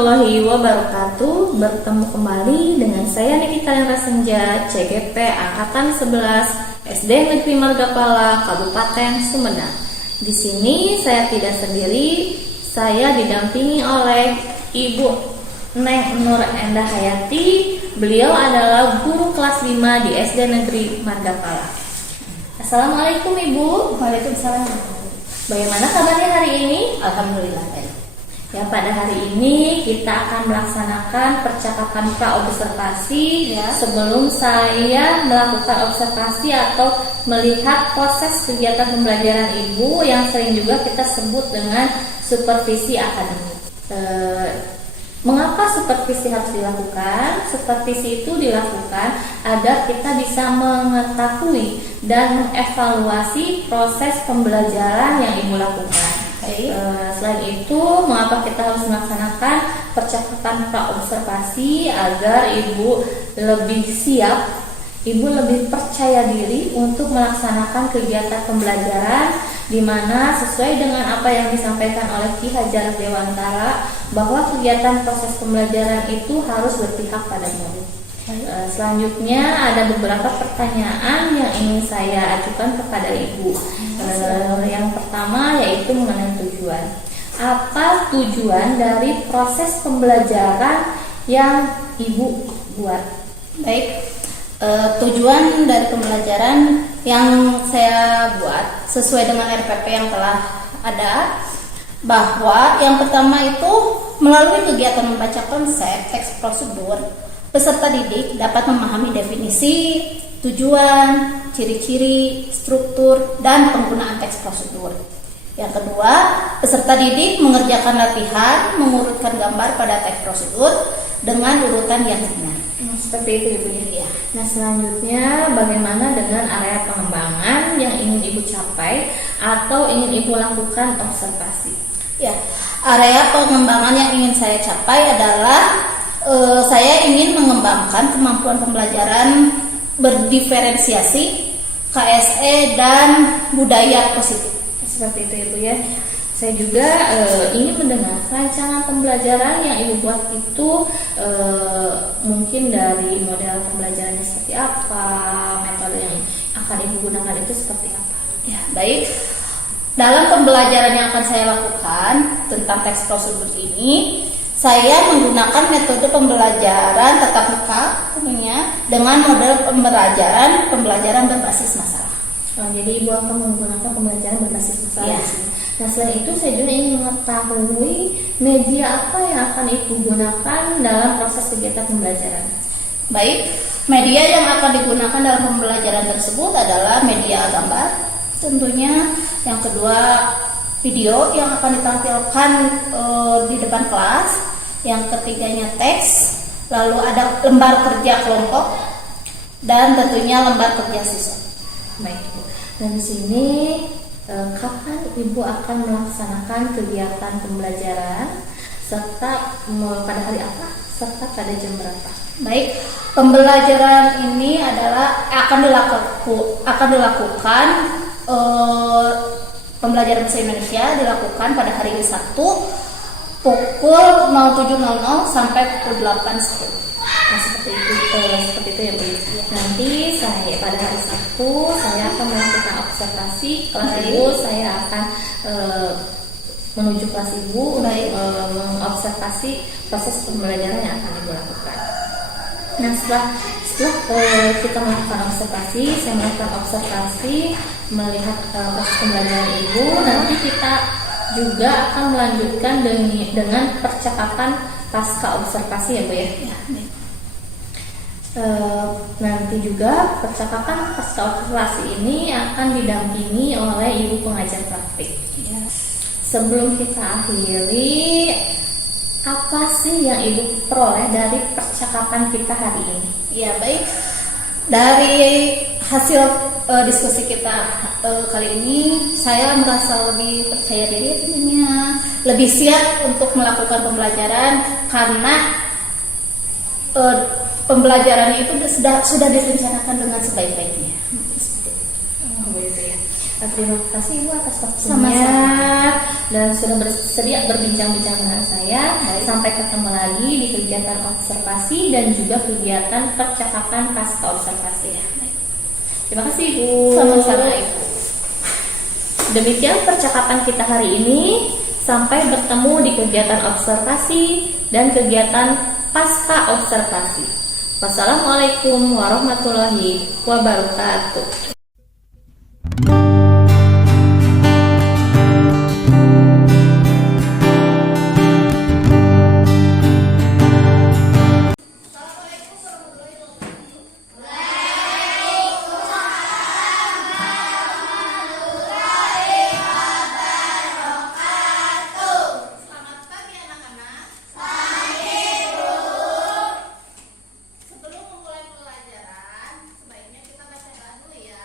warahmatullahi wabarakatuh. Bertemu kembali dengan saya Nikita Lendra Senja, CGP Angkatan 11 SD Negeri Margapala, Kabupaten Sumedang. Di sini saya tidak sendiri, saya didampingi oleh Ibu Neng Nur Endah Hayati. Beliau adalah guru kelas 5 di SD Negeri Margapala. Assalamualaikum Ibu. Waalaikumsalam. Bagaimana kabarnya hari ini? Alhamdulillah baik. Ya, pada hari ini kita akan melaksanakan percakapan praobservasi. Sebelum saya melakukan observasi atau melihat proses kegiatan pembelajaran Ibu yang sering juga kita sebut dengan supervisi akademik. Mengapa supervisi harus dilakukan? Supervisi itu dilakukan agar kita bisa mengetahui dan mengevaluasi proses pembelajaran yang Ibu lakukan. Selain itu, mengapa kita harus melaksanakan percakapan praobservasi? Agar Ibu lebih siap, Ibu lebih percaya diri untuk melaksanakan kegiatan pembelajaran, di mana sesuai dengan apa yang disampaikan oleh Ki Hajar Dewantara, bahwa kegiatan proses pembelajaran itu harus berpihak pada murid. Selanjutnya ada beberapa pertanyaan yang ingin saya ajukan kepada Ibu. Yang pertama yaitu mengenai tujuan. Apa tujuan dari proses pembelajaran yang Ibu buat? Baik. Tujuan dari pembelajaran yang saya buat sesuai dengan RPP yang telah ada, bahwa yang pertama itu melalui kegiatan membaca konsep teks prosedur, peserta didik dapat memahami definisi, tujuan, ciri-ciri, struktur, dan penggunaan teks prosedur. Yang kedua, peserta didik mengerjakan latihan mengurutkan gambar pada teks prosedur dengan urutan yang benar. Seperti itu Ibu ya. Nah, selanjutnya bagaimana dengan area pengembangan yang ingin Ibu capai atau ingin Ibu lakukan observasi? Ya, area pengembangan yang ingin saya capai adalah saya ingin mengembangkan kemampuan pembelajaran berdiferensiasi, KSE, dan budaya positif. Seperti itu Ibu ya. Saya juga ingin mendengar rancangan pembelajaran yang Ibu buat itu, mungkin dari model pembelajarannya seperti apa, metode yang akan Ibu gunakan itu seperti apa. Ya, baik. Dalam pembelajaran yang akan saya lakukan tentang teks prosedur ini, saya menggunakan metode pembelajaran tatap muka tentunya dengan model pembelajaran berbasis masalah. Jadi Ibu akan menggunakan pembelajaran berbasis masalah. Ya. Nah, selain itu saya juga ingin mengetahui media apa yang akan Ibu gunakan dalam proses kegiatan pembelajaran. Baik, media yang akan digunakan dalam pembelajaran tersebut adalah media gambar tentunya. Yang kedua, video yang akan ditampilkan di depan kelas. Yang ketiganya teks, lalu ada lembar kerja kelompok, dan tentunya lembar kerja siswa. Baik, dan di sini kapan Ibu akan melaksanakan kegiatan pembelajaran, serta pada hari apa, serta pada jam berapa? Baik, pembelajaran ini adalah akan dilakukan pembelajaran bahasa Indonesia dilakukan pada hari Sabtu pukul 07.00 sampai pukul 8.10. Nah, seperti itu ya Bu. Nanti saya pada hari Sabtu saya akan melakukan observasi kelas Ibu. Saya akan menuju kelas Ibu untuk mengobservasi proses pembelajaran yang akan Ibu lakukan. Nah, setelah kita melakukan observasi, saya melakukan observasi melihat proses pembelajaran Ibu. Nanti kita juga akan melanjutkan dengan percakapan pasca observasi ya Bu ya. Nanti juga percakapan pasca observasi ini akan didampingi oleh Ibu pengajar praktik. Sebelum kita akhiri, apa sih yang Ibu peroleh dari percakapan kita hari ini? Ya, baik. Dari hasil diskusi kita kali ini, saya merasa lebih percaya diri tentunya, lebih siap untuk melakukan pembelajaran karena pembelajaran itu sudah direncanakan dengan sebaik-baiknya. Terima kasih Ibu atas waktunya Sama-sama. dan sudah bersedia berbincang-bincang dengan saya. Sampai ketemu lagi di kegiatan observasi dan juga kegiatan percakapan pasca observasi. Terima kasih Ibu. Sama-sama Ibu. Demikian percakapan kita hari ini. Sampai bertemu di kegiatan observasi dan kegiatan pasca observasi. Wassalamualaikum warahmatullahi wabarakatuh. Sebelum memulai pelajaran, sebaiknya kita baca doa dulu ya.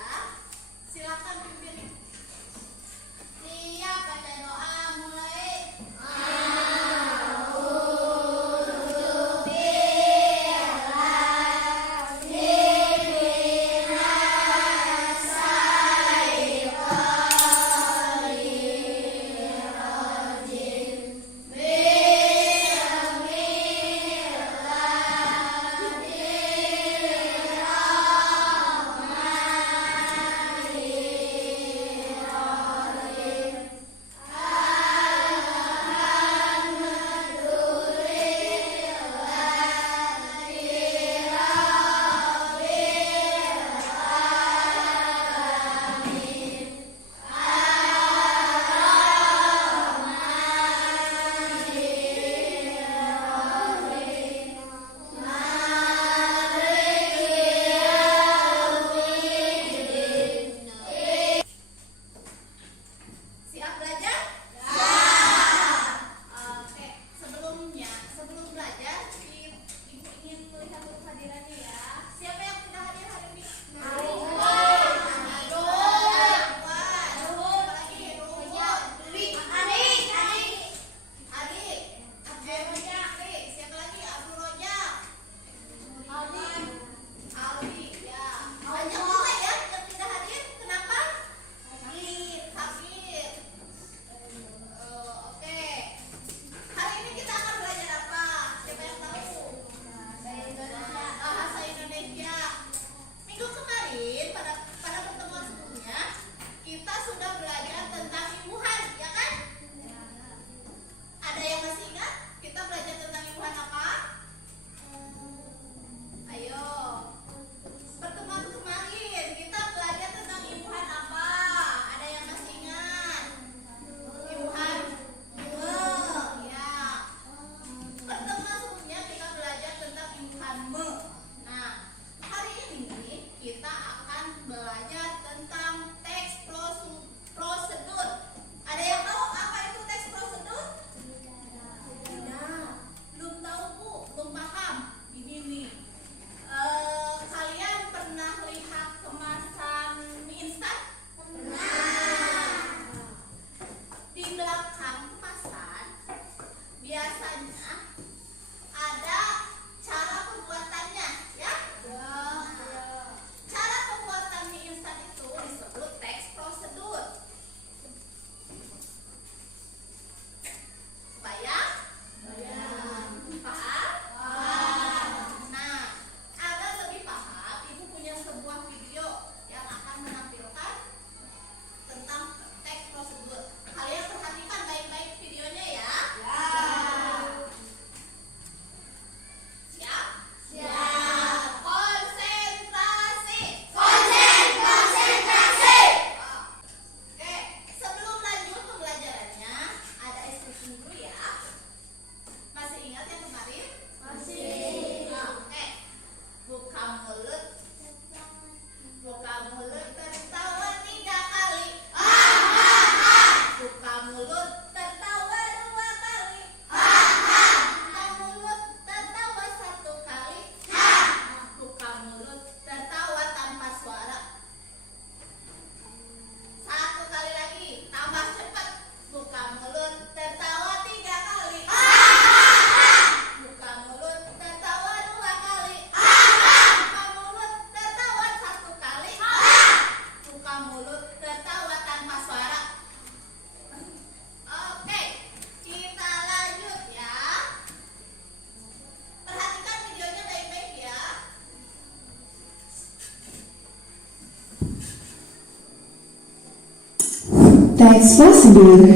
Teks prosedur.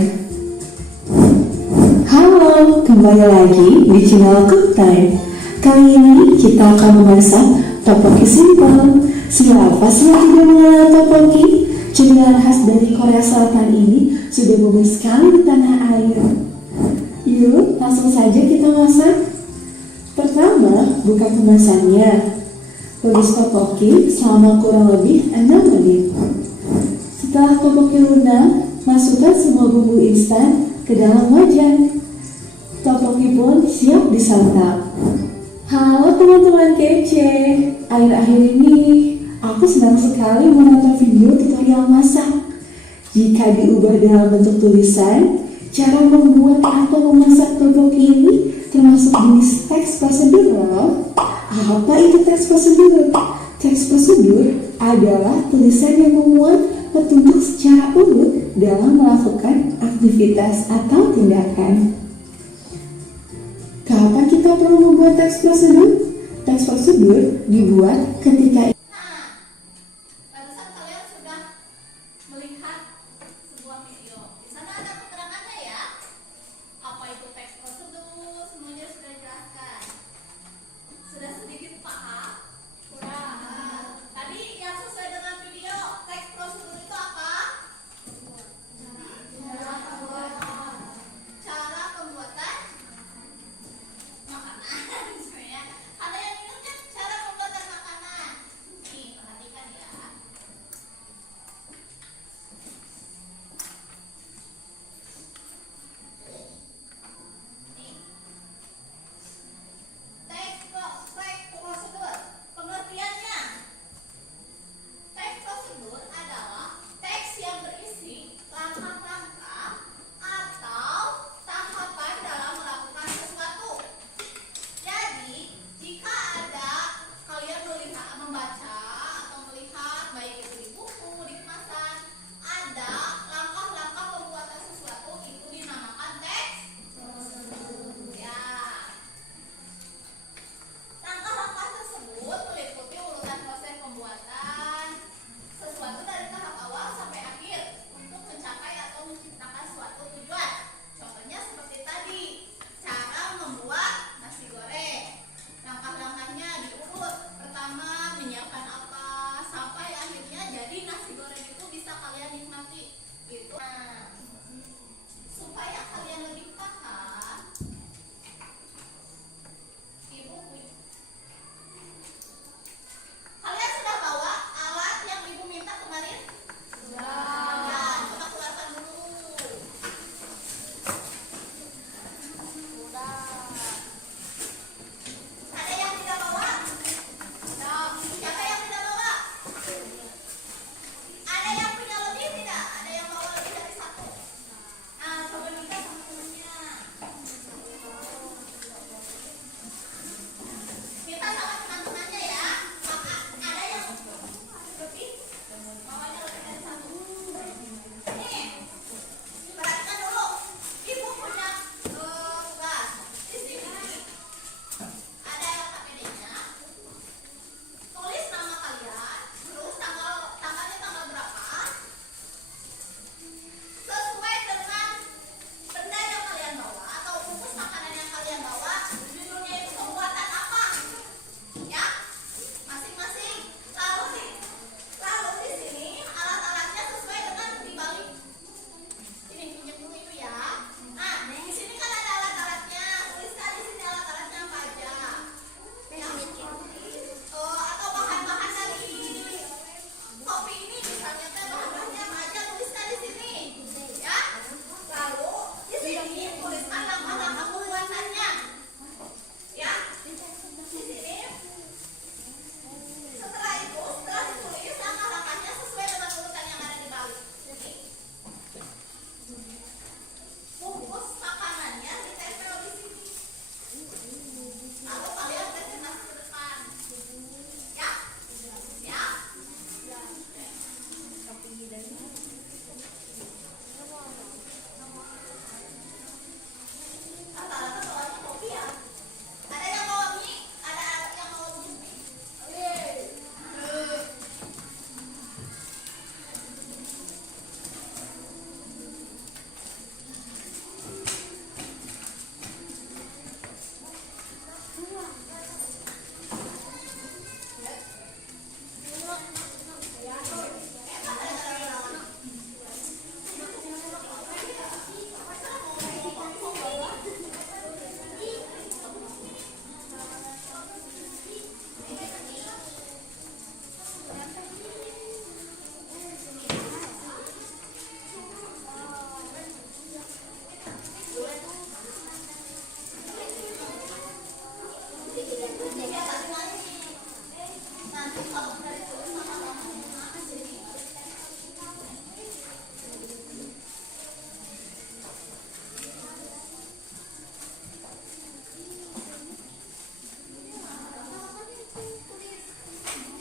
Halo, kembali lagi di channel Cook Time. Kali ini kita akan memasak tteokbokki simple. Siapa sih yang tidak mengenal tteokbokki? Cemilan khas dari Korea Selatan ini sudah booming sekali di tanah air. Yuk, langsung saja kita masak. Pertama, buka kemasannya. Rebus tteokbokki selama kurang lebih 6 menit. Setelah tteokbokki lunak, masukkan semua bumbu instan ke dalam wajan. Tteokbokki pun siap disantap. Halo teman-teman kece, akhir-akhir ini aku senang sekali menonton video tutorial masak. Jika diubah dalam bentuk tulisan, cara membuat atau memasak tteokbokki ini termasuk jenis teks prosedur loh. Apa itu teks prosedur? Teks prosedur adalah tulisan yang memuat petunjuk secara urut dalam melakukan aktivitas atau tindakan. Kapan kita perlu membuat teks prosedur? Teks prosedur dibuat ketika Barusan kalian sudah melihat sebuah video. Di sana ada keterangannya ya. Apa itu teks prosedur? Semuanya sudah dijelaskan. Sudah sedikit paham? Kurang. Tadi yang sesuai dengan video, teks prosedur itu apa? Cara pembuatan makanan. Ada yang ingat kan cara pembuatan makanan?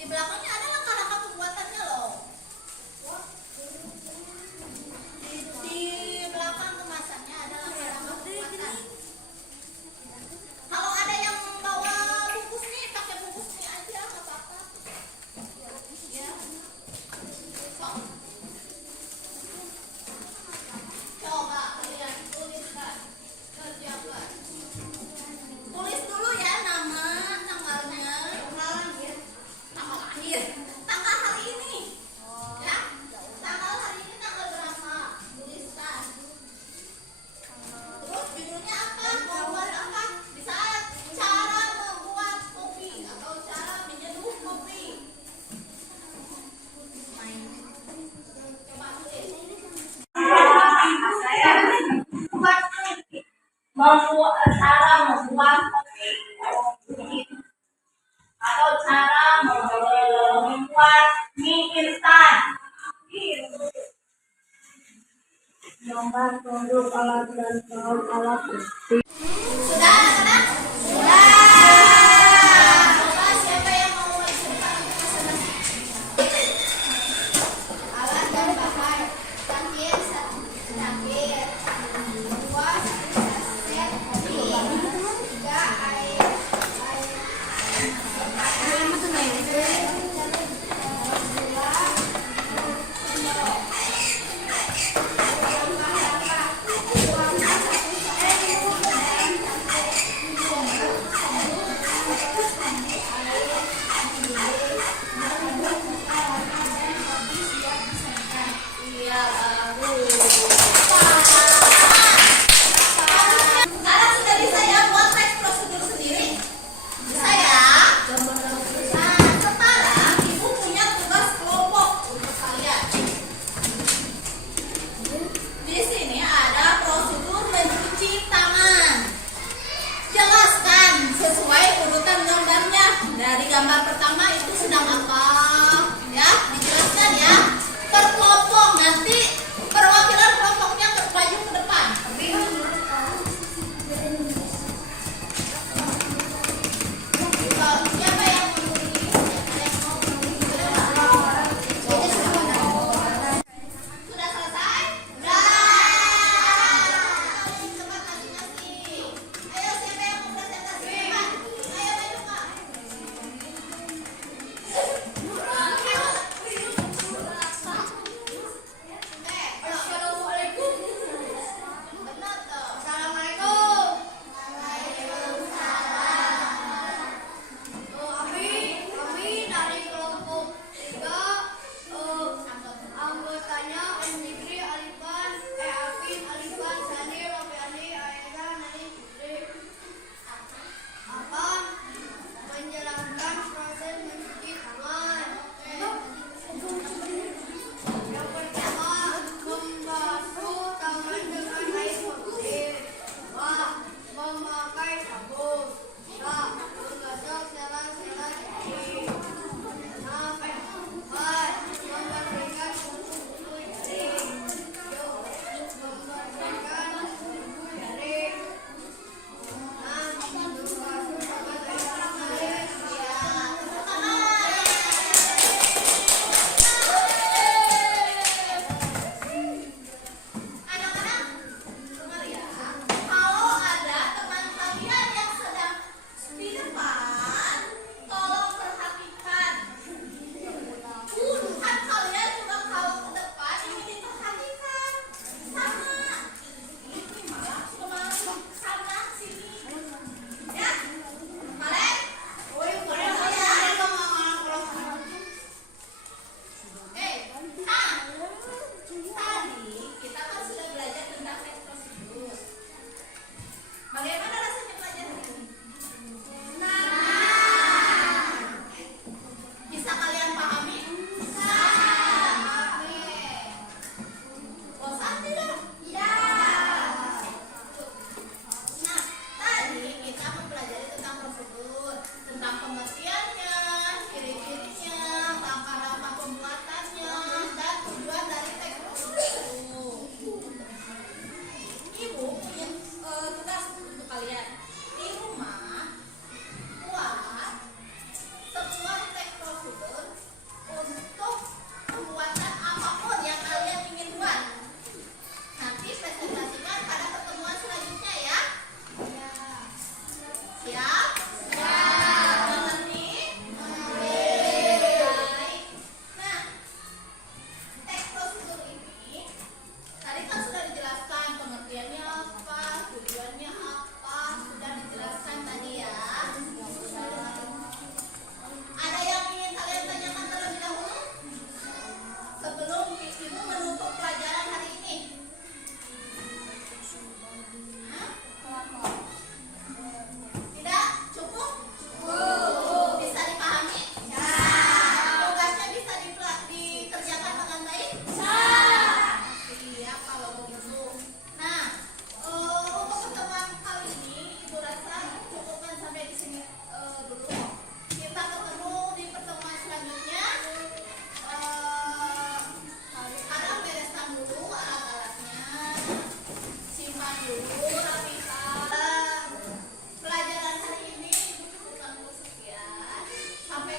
belakangnya ada langkah-langkah pembuatannya loh. Di belakang kemasannya ada langkah-langkah pembuatan. Kalau ada yang bawa bungkus nih, pakai bungkus nih aja, nggak apa-apa. Ya. Coba kalian tuliskan, kerjakan. Tulis dulu ya nama, tanggalnya, tanggal lahir, tanggal hari ini, ya, tanggal hari ini tanggal berapa? Tuliskan. Terus judulnya apa? Mau buat apa? Bisa cara membuat kopi atau cara menyeduh kopi. Coba tulis. Cara membuat kopi atau cara membuat mie instan. Gambar produk alat dan bahan alat kopi. Sudah anak-anak? Sudah. Coba siapa yang mau mencoba? Alat dan bahan cangkir, cangkir. 2 set kopi. 3 air. Iya, bagus. Sekarang sudah bisa ya buat teks prosedur sendiri? Bisa ya? Nah, sekarang ibu punya tugas kelompok untuk kalian. Di sini ada prosedur mencuci tangan. Jelaskan sesuai urutan gambarnya. Dari gambar pertama itu sedang apa? Ya, dijelaskan ya. Per kelompok, nanti perwakilan kelompoknya maju ke depan. Siapa yang mau menulis? Sudah selesai? Sudah. Cepat nasi-nasi. Ayo siapa yang mau presentasi? Ayo maju Kak.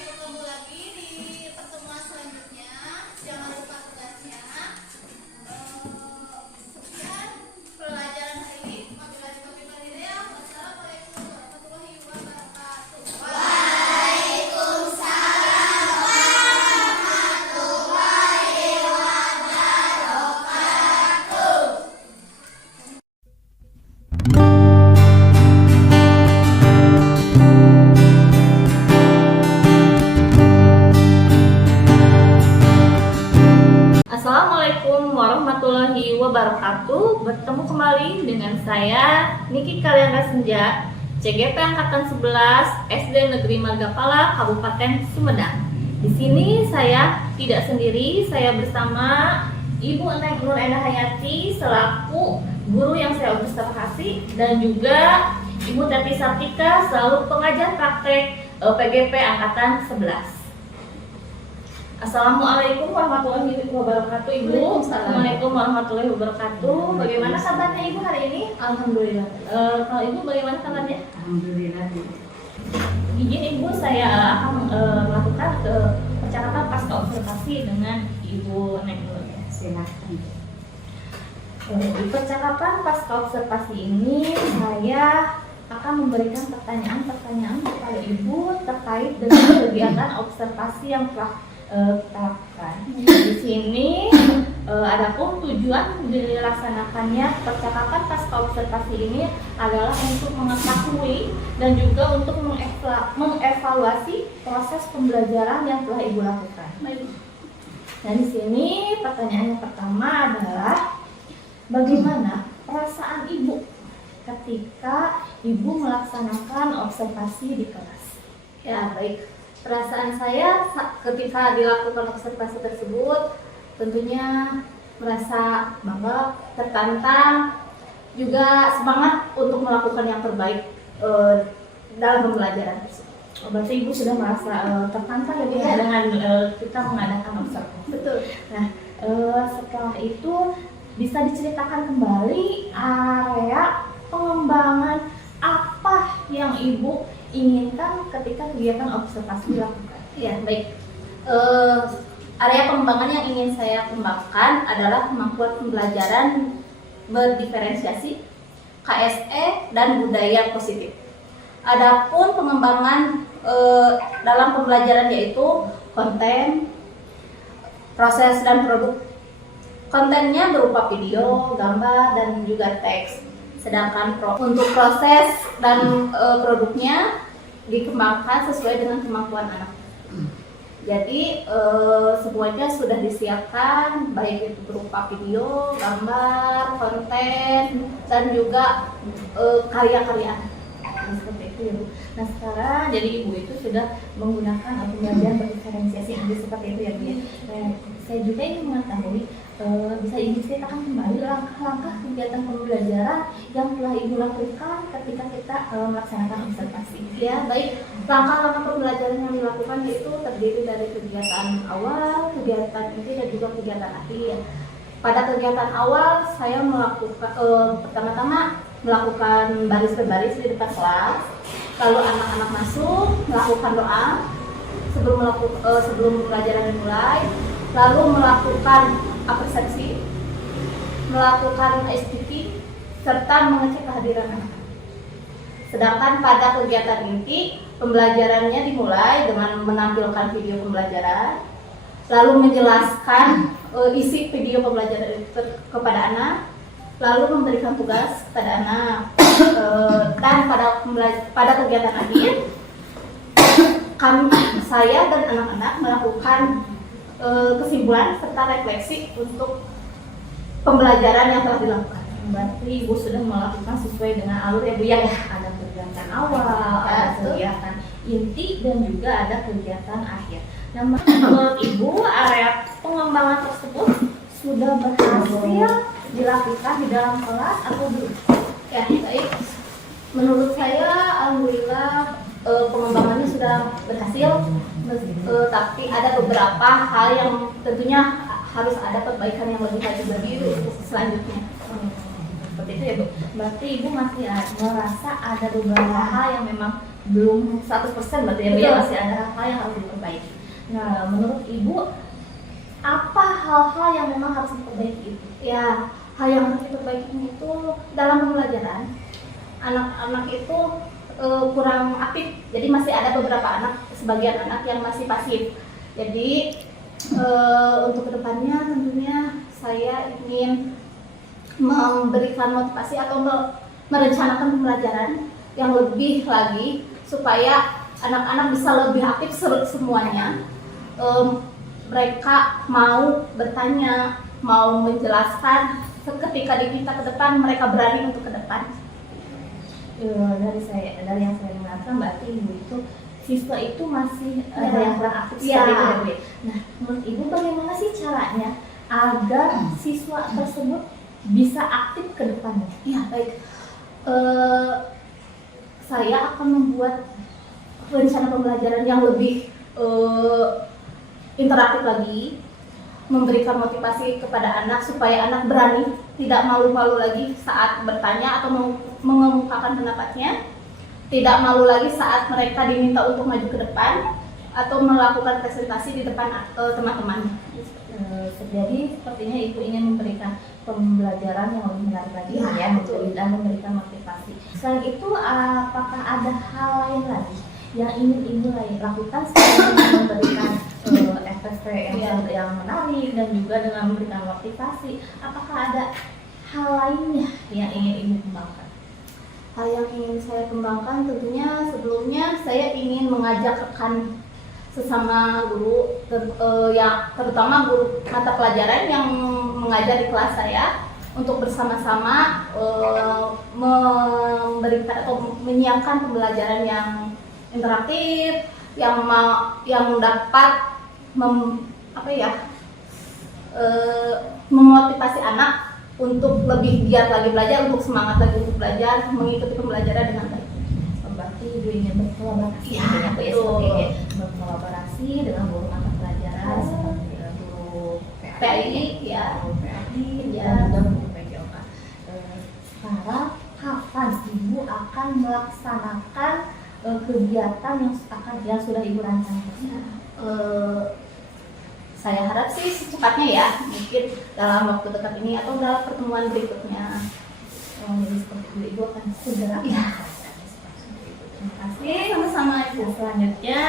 ketemu lagi di pertemuan selanjutnya. Jangan lupa tugasnya. Sekian pelajaran hari ini. Wabillahi taufiq wal hidayah. Wassalamualaikum warahmatullahi wabarakatuh. Assalamualaikum warahmatullahi wabarakatuh. Bertemu kembali dengan saya Niki Kalianda Senja, CGP Angkatan 11 SD Negeri Margapala, Kabupaten Sumedang. Di sini saya tidak sendiri, saya bersama Ibu Neng Nur Endah Hayati selaku guru yang saya observasi, dan juga Ibu Tati Sartika selalu pengajar praktek PGP Angkatan 11. Assalamualaikum warahmatullahi wabarakatuh, Ibu. Assalamualaikum warahmatullahi wabarakatuh. Bagaimana kabarnya Ibu hari ini? Alhamdulillah. Kalau Ibu bagaimana kabarnya? Alhamdulillah. Izin Ibu, saya akan melakukan percakapan pasca observasi dengan Ibu Neng Nur. Silakan. Di percakapan pasca observasi ini saya akan memberikan pertanyaan-pertanyaan kepada Ibu terkait dengan kegiatan observasi yang telah kita lakukan. Di sini adapun tujuan dilaksanakannya percakapan pasca observasi ini adalah untuk mengetahui dan juga untuk mengevaluasi proses pembelajaran yang telah Ibu lakukan. Nah, di sini pertanyaan yang pertama adalah bagaimana perasaan Ibu ketika Ibu melaksanakan observasi di kelas? Ya, baik. Perasaan saya ketika dilakukan observasi tersebut tentunya merasa bangga, tertantang, juga semangat untuk melakukan yang terbaik dalam pembelajaran tersebut. Berarti Ibu sudah merasa tertantang ya dengan kita mengadakan observasi. Betul. Nah, setelah itu bisa diceritakan kembali area pengembangan apa yang Ibu inginkan ketika kegiatan observasi dilakukan? Ya, baik. Area pengembangan yang ingin saya kembangkan adalah kemampuan pembelajaran berdiferensiasi, KSE, dan budaya positif. Adapun pengembangan dalam pembelajaran yaitu konten, proses, dan produk. Kontennya berupa video, gambar, dan juga teks. Sedangkan untuk proses dan produknya dikembangkan sesuai dengan kemampuan anak. Jadi semuanya sudah disiapkan, baik itu berupa video, gambar, konten, dan juga karya-karya. Seperti itu ya Bu. Nah sekarang jadi Ibu itu sudah menggunakan pembelajaran berdiferensiasi seperti itu ya Bu ya. Nah, saya juga ingin mengetahui bisa Ibu ceritakan kembali langkah-langkah kegiatan pembelajaran yang telah Ibu lakukan ketika kita melaksanakan observasi. Ya, baik. Langkah-langkah pembelajaran yang dilakukan yaitu terdiri dari kegiatan awal, kegiatan inti, dan juga kegiatan akhir. Pada kegiatan awal saya melakukan pertama-tama melakukan baris berbaris di depan kelas, lalu anak-anak masuk melakukan doa sebelum pembelajaran dimulai, lalu melakukan apresiasi, melakukan ice breaking, serta mengecek kehadiran anak. Sedangkan pada kegiatan inti, pembelajarannya dimulai dengan menampilkan video pembelajaran, lalu menjelaskan isi video pembelajaran itu kepada anak, lalu memberikan tugas kepada anak, dan pada kegiatan akhir, saya dan anak-anak melakukan kesimpulan serta refleksi untuk pembelajaran yang telah dilakukan. Berarti Ibu sudah melakukan sesuai dengan alur ya Bu ya. Ada kegiatan awal, ada kegiatan inti, dan juga ada kegiatan akhir. Nah, menurut Ibu area pengembangan tersebut sudah berhasil dilakukan di dalam kelas atau belum? Ya, baik. Menurut saya, alhamdulillah pengembangannya sudah berhasil, tapi ada beberapa hal yang tentunya harus ada perbaikan yang lebih lagi untuk selanjutnya. Seperti itu ya Bu. Berarti Ibu masih merasa ada beberapa hal yang memang belum 100% berarti ya Bu, ya, Betul. masih ada hal-hal yang harus diperbaiki. Nah, menurut Ibu apa hal-hal yang memang harus diperbaiki itu? Ya, hal yang harus diperbaiki itu dalam pembelajaran anak-anak itu kurang aktif. Jadi masih ada beberapa anak, sebagian anak yang masih pasif. Jadi untuk kedepannya tentunya saya ingin memberikan motivasi atau merencanakan pembelajaran yang lebih lagi supaya anak-anak bisa lebih aktif semuanya. Mereka mau bertanya, mau menjelaskan, ketika diminta ke depan mereka berani untuk ke depan. Dari yang saya dengarkan berarti Ibu itu siswa itu masih ada Ya. yang kurang aktif Ya. seperti itu ya, Bu, ya? Nah, menurut Ibu bagaimana sih caranya agar siswa tersebut bisa aktif ke depannya? Ya, baik. Saya akan membuat rencana pembelajaran yang lebih interaktif lagi, memberikan motivasi kepada anak supaya anak berani, tidak malu-malu lagi saat bertanya atau mengemukakan pendapatnya, tidak malu lagi saat mereka diminta untuk maju ke depan atau melakukan presentasi di depan teman-teman. Jadi sepertinya Ibu ingin memberikan pembelajaran yang lebih menarik lagi Ya, ya, betul. dan memberikan motivasi. Selain itu, apakah ada hal lain lagi yang ingin Ibu lakukan selain memberikan FSP yang menarik dan juga dengan memberikan motivasi? Apakah ada hal lainnya yang ingin Ibu kembangkan? Hal yang ingin saya kembangkan tentunya sebelumnya saya ingin mengajak rekan sesama guru, yang terutama guru mata pelajaran yang mengajar di kelas saya untuk bersama-sama memberikan atau menyiapkan pembelajaran yang interaktif, yang dapat memotivasi anak untuk lebih giat lagi belajar, untuk semangat lagi untuk belajar, mengikuti pembelajaran dengan baik. Berarti Ibu ingin berkolaborasi, Ya, ya, Bu, ya, betul. seperti ini. Berkolaborasi dengan guru mata pelajaran seperti guru PAI, ya. guru PAI, Ya. dan juga guru PJOK. Sekarang kapan Ibu akan melaksanakan kegiatan yang sudah Ibu rancangkan? Saya harap sih secepatnya ya, mungkin dalam waktu dekat ini atau dalam pertemuan berikutnya. Jadi seperti itu Ibu akan segera Ya. Terima kasih. Sama-sama Ibu. Selanjutnya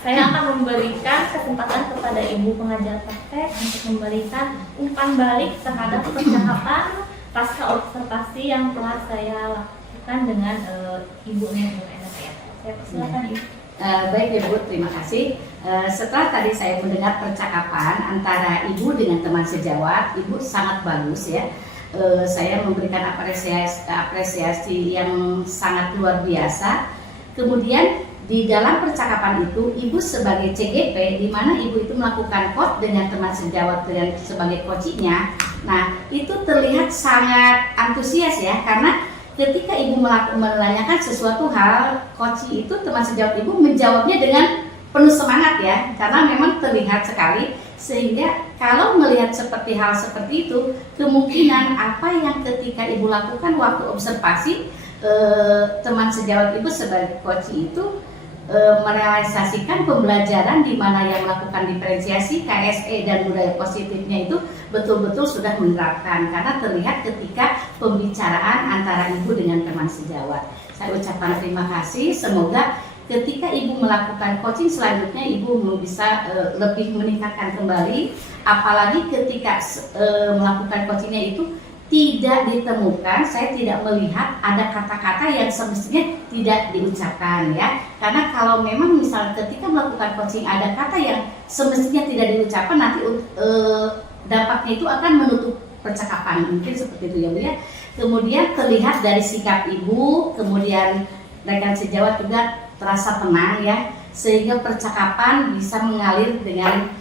saya akan memberikan kesempatan kepada Ibu pengajar praktek untuk memberikan umpan balik terhadap percakapan pasca observasi yang telah saya lakukan dengan Ibu Nurena. Saya persilakan Ibu. Baik Ibu, terima kasih. Setelah tadi saya mendengar percakapan antara Ibu dengan teman sejawat, Ibu sangat bagus ya. Saya memberikan apresiasi yang sangat luar biasa. Kemudian di dalam percakapan itu, Ibu sebagai CGP, di mana Ibu itu melakukan coach dengan teman sejawat dengan sebagai coachingnya. Nah, itu terlihat sangat antusias ya, karena ketika Ibu menanyakan sesuatu hal, coach itu teman sejawat Ibu menjawabnya dengan penuh semangat ya, karena memang terlihat sekali. Sehingga kalau melihat seperti hal seperti itu, kemungkinan apa yang ketika Ibu lakukan waktu observasi, teman sejawat Ibu sebagai coach itu merealisasikan pembelajaran di mana yang melakukan diferensiasi, KSE dan budaya positifnya itu betul-betul sudah menerapkan, karena terlihat ketika pembicaraan antara Ibu dengan teman sejawat. Saya ucapkan terima kasih, semoga ketika Ibu melakukan coaching selanjutnya Ibu bisa lebih meningkatkan kembali, apalagi ketika melakukan coachingnya itu tidak ditemukan, saya tidak melihat ada kata-kata yang semestinya tidak diucapkan ya. Karena kalau memang misalnya ketika melakukan coaching ada kata yang semestinya tidak diucapkan, nanti dampaknya itu akan menutup percakapan, mungkin seperti itu ya Bu ya. Kemudian terlihat dari sikap Ibu, kemudian rekan sejawat juga terasa tenang ya, sehingga percakapan bisa mengalir dengan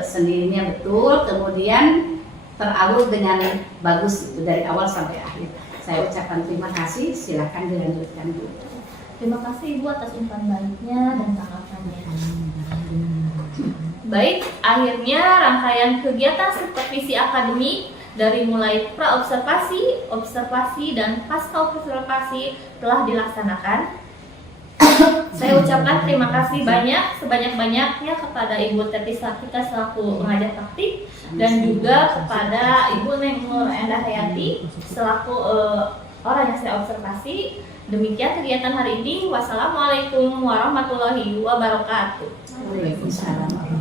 sendirinya betul, kemudian teralur dengan bagus itu dari awal sampai akhir. Saya ucapkan terima kasih, silakan dilanjutkan Bu. Terima kasih Ibu atas umpan baliknya dan tanggapannya. Baik, akhirnya rangkaian kegiatan supervisi akademik dari mulai pra-observasi, observasi, dan pasca observasi telah dilaksanakan. Saya ucapkan terima kasih banyak sebanyak-banyaknya kepada Ibu Teti Sakita selaku pengajar praktik dan juga kepada Ibu Neng Nur Endah Hayati selaku orang yang saya observasi. Demikian kegiatan hari ini. Wassalamualaikum warahmatullahi wabarakatuh. Waalaikumsalam.